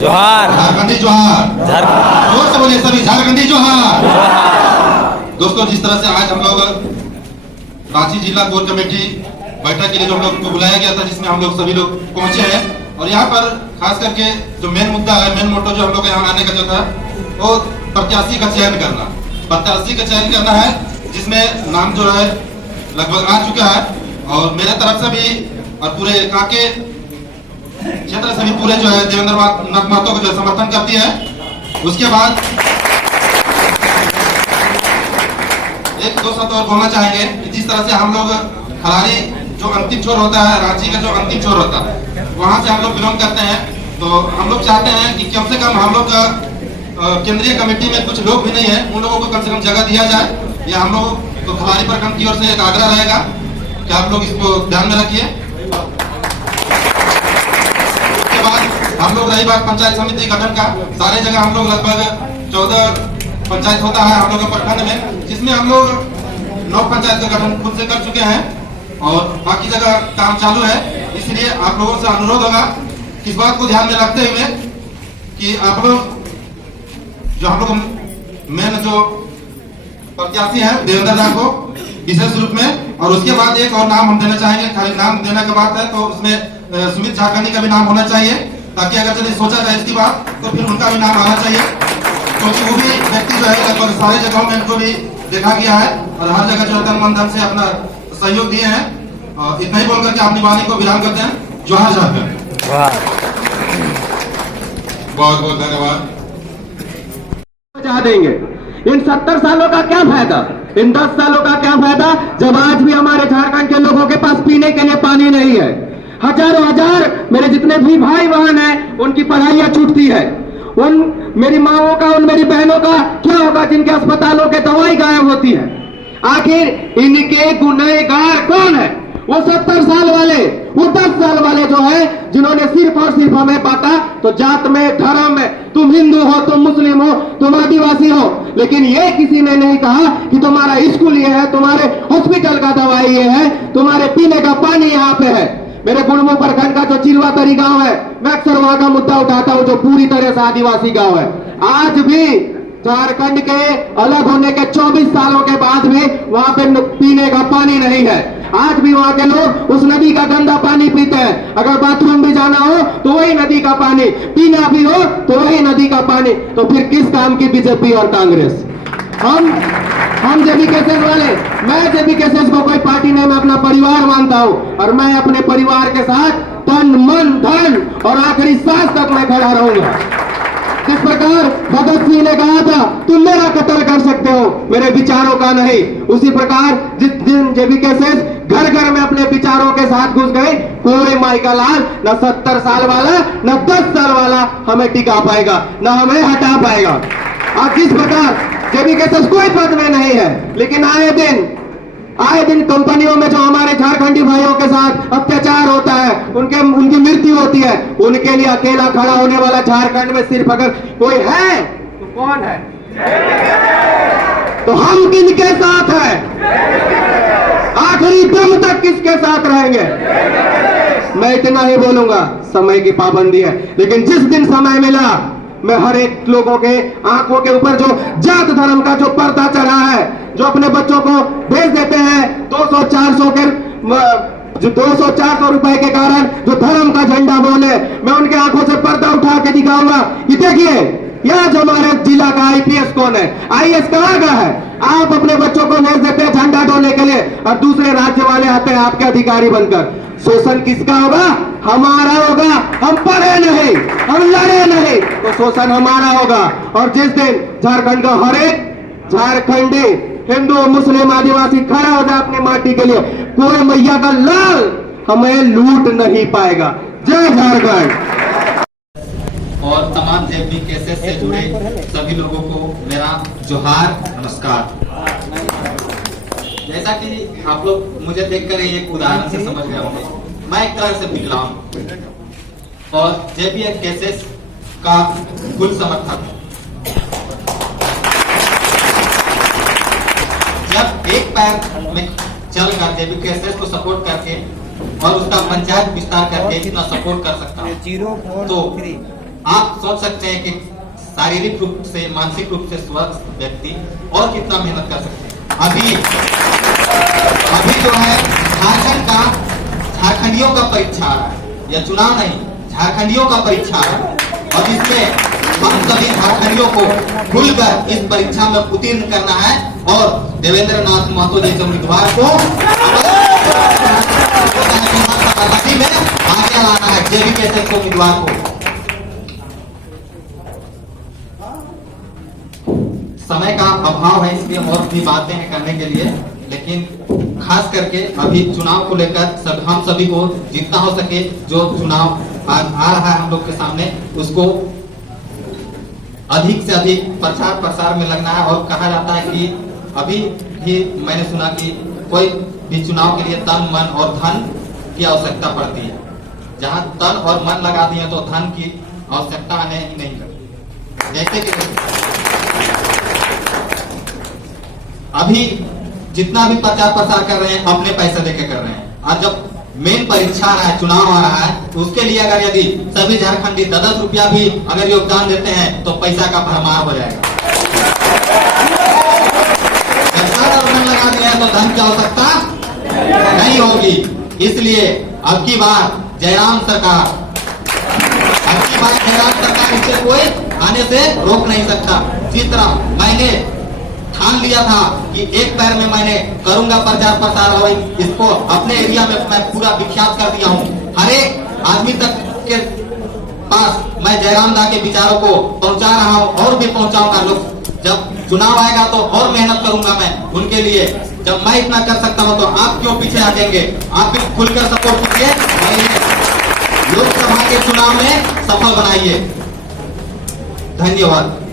जोहार झारखंडी जोहार, जोर से बोलिए सभी, झारखंडी जोहार। दोस्तों, जिस तरह से आज हम लोग रांची जिला कोर कमेटी बैठक के लिए जो हम लोग को बुलाया गया था, जिसमें हम लोग सभी लोग पहुंचे हैं, और यहाँ पर खास करके जो मेन मुद्दा है, मेन मोटो जो हम लोग यहाँ आने का जो था, वो प्रत्याशी का चयन करना, प्रत्याशी का चयन करना है, जिसमें नाम जो है लगभग आ चुका है, और मेरे तरफ से भी और पूरे कांके क्षेत्र से भी पूरे जो है देवेंद्र नाथ महतो को जो समर्थन करती है। उसके बाद एक दो शब्द और बोलना चाहेंगे कि जिस तरह से हम लोग खलारी जो अंतिम छोर होता है, रांची का जो अंतिम छोर होता है, वहां से हम लोग बिलोंग करते हैं, तो हम लोग चाहते हैं कि कम से कम हम लोग केंद्रीय कमेटी में कुछ लोग भी नहीं है, उन लोगों को कम से कम जगह दिया जाए। या हम लोग तो खलारी प्रखंड की ओर से एक आग्रह रहेगा कि आप लोग इसको ध्यान में रखिए। हम लोग रही बात पंचायत समिति गठन का, सारे जगह हम लोग लगभग 14 पंचायत होता है हम लोग के प्रखंड में, जिसमें हम लोग 9 पंचायत का गठन खुद से कर चुके हैं और बाकी जगह काम चालू है। इसलिए आप लोगों से अनुरोध होगा इस बात को ध्यान में रखते हुए कि आप लोग जो हम लोग मेन जो प्रत्याशी है देवेंद्र दा को विशेष रूप में, और उसके बाद एक और नाम हम देना चाहेंगे। खाली नाम देने की बात है तो उसमें सुमित झारखंडी का भी नाम होना चाहिए, ताकि अगर चलिए सोचा जाए इसकी बात तो फिर उनका भी नाम आना चाहिए, क्योंकि वो भी व्यक्ति जो है लगभग सारे जगहों में इनको भी देखा गया है और हर जगह जो है तन मन धन से अपना सहयोग दिए हैं। और इतना ही बोल करके अपनी वाणी को विराम करते हैं। जोहार झारखंड। बहुत बहुत धन्यवाद। देंगे इन 70 सालों का क्या फायदा, इन 10 सालों का क्या फायदा, जब आज भी हमारे झारखंड के लोगों के पास पीने के लिए पानी नहीं है। हजारों हजार मेरे जितने भी भाई बहन हैं, उनकी पढ़ाइयां छूटती है। उन मेरी माओं का, उन मेरी बहनों का क्या होगा जिनके अस्पतालों के दवाई गायब होती है। आखिर इनके गुनहगार कौन है? वो 70 साल वाले, वो 10 साल वाले जो है, जिन्होंने सिर्फ और सिर्फ हमें बांटा, तो जात में, धर्म में, तुम हिंदू हो, तुम मुस्लिम हो, तुम आदिवासी हो, लेकिन ये किसी ने नहीं कहा कि तुम्हारा स्कूल ये है, तुम्हारे हॉस्पिटल का दवाई ये है, तुम्हारे पीने का पानी यहाँ पे है। मेरे गुड़मू प्रखंड का जो चिरवातरी गांव है, मैं अक्सर वहां का मुद्दा उठाता हूं, जो पूरी तरह से आदिवासी गांव है। आज भी झारखंड के अलग होने के 24 सालों के बाद भी वहां पे पीने का पानी नहीं है। आज भी वहां के लोग उस नदी का गंदा पानी पीते हैं। अगर बाथरूम भी जाना हो तो वही नदी का पानी, पीना भी हो तो वही नदी का पानी। तो फिर किस काम की बीजेपी और कांग्रेस? हम जेबी केसेस वाले, मैं जेबी केसेस को कोई पार्टी नहीं, मैं अपना परिवार मानता हूं, और मैं अपने परिवार के साथ तन मन धन और आखिरी सांस तक मैं खड़ा रहूंगा। जिस प्रकार भगत सिंह ने कहा था तुम मेरा कत्ल कर सकते हो, मेरे विचारों का नहीं, उसी प्रकार जिस दिन जेबी केसेस घर घर में अपने विचारों के साथ घुस गए, कोई माई का लाल न 70 साल वाला न 10 साल वाला हमें टिका पाएगा, न हमें हटा पाएगा। आज जिस प्रकार जेबी केसेस कोई पद में नहीं है, लेकिन आए दिन कंपनियों में जो हमारे झारखंडी भाइयों के साथ अत्याचार होता है, उनकी मृत्यु होती है, उनके लिए अकेला खड़ा होने वाला झारखंड में सिर्फ अगर कोई है तो कौन है? तो हम किनके साथ हैं? आखिरी दम तक किसके साथ रहेंगे? मैं इतना ही बोलूंगा, समय की पाबंदी है, लेकिन जिस दिन समय मिला मैं हर एक लोगों के आंखों के ऊपर जो जात धर्म का जो पर्दा चढ़ा है, जो अपने बच्चों को भेज देते हैं 200-400 रुपए के कारण जो धर्म का झंडा बोले, मैं उनके आंखों से पर्दा उठा के दिखाऊंगा कि देखिए यहाँ जो हमारे जिला का आईपीएस कौन है, आईएएस कहाँ का है। आप अपने बच्चों को भेज देते हैं झंडा ढोने के लिए, और दूसरे राज्य वाले आते हैं आपके अधिकारी बनकर। शोषण किसका होगा? हमारा होगा। हम पढ़े नहीं, हम लड़े नहीं, तो शोषण हमारा होगा। और जिस दिन झारखंड का हर एक झारखंडी हिंदू मुस्लिम आदिवासी खड़ा हो जाए अपनी माटी के लिए, कोई मैया का लाल हमें लूट नहीं पाएगा। जय झारखंड। और तमाम जेबी केसेस से जुड़े सभी लोगों को मेरा जोहार, नमस्कार। जैसा कि आप लोग मुझे देखकर एक उदाहरण से समझ गए होंगे, मैं एक तरह से विकलांग और जेबी केसेस का कुल समर्थक। जब एक पैर में चलकर जेबी केसेस को सपोर्ट करके और उसका पंचायत विस्तार करके इतना सपोर्ट कर सकता हूँ, तो आप सोच सकते हैं कि शारीरिक रूप से, मानसिक रूप से स्वस्थ व्यक्ति और कितना मेहनत कर सकते हैं। अभी जो है झारखंडियों का परीक्षा आ रहा है, यह चुनाव नहीं, झारखंडियों का परीक्षा आ रहा है, और इसमें हम सभी झारखंडियों को खुलकर इस परीक्षा में उत्तीर्ण करना है और देवेंद्र नाथ महतो जैसे उम्मीदवार को में आगे लाना है, जेबीकेएसएस के उम्मीदवार को। समय का अभाव है, इसलिए और भी बातें हैं करने के लिए, लेकिन खास करके अभी चुनाव को लेकर हम सभी को जितना हो सके, जो चुनाव आ रहा है हम लोग के सामने, उसको अधिक से अधिक प्रचार प्रसार में लगना है। और कहा जाता है कि अभी भी मैंने सुना कि कोई भी चुनाव के लिए तन, मन और धन की आवश्यकता पड़ती है। जहां तन और मन लगा दिए तो धन की आवश्यकता आने ही नहीं लगती। जैसे कि अभी जितना भी प्रचार प्रसार कर रहे हैं अपने पैसे देके कर रहे हैं, और जब मेन परीक्षा आ रहा है, चुनाव आ रहा है, तो उसके लिए अगर यदि सभी झारखंडी 10 रुपया भी अगर योगदान देते हैं तो पैसा का भरमार हो जाएगा। लगा दिया तो धन की आवश्यकता नहीं होगी। इसलिए अब की बार जयराम सरकार, इसे कोई आने से रोक नहीं सकता। जिस तरह मैंने ठान लिया था कि एक पैर में मैंने करूंगा प्रचार प्रसार, और इसको अपने एरिया में मैं पूरा विख्यात कर दिया हूं। हर एक आदमी तक के पास मैं जयराम दा के विचारों को पहुंचा रहा हूं और भी पहुंचाऊंगा। लोग जब चुनाव आएगा तो और मेहनत करूंगा मैं उनके लिए। जब मैं इतना कर सकता हूं तो आप क्यों पीछे हटेंगे? आप भी खुलकर सपोर्ट कीजिए, लोकसभा के चुनाव में सफल बनाइए। धन्यवाद।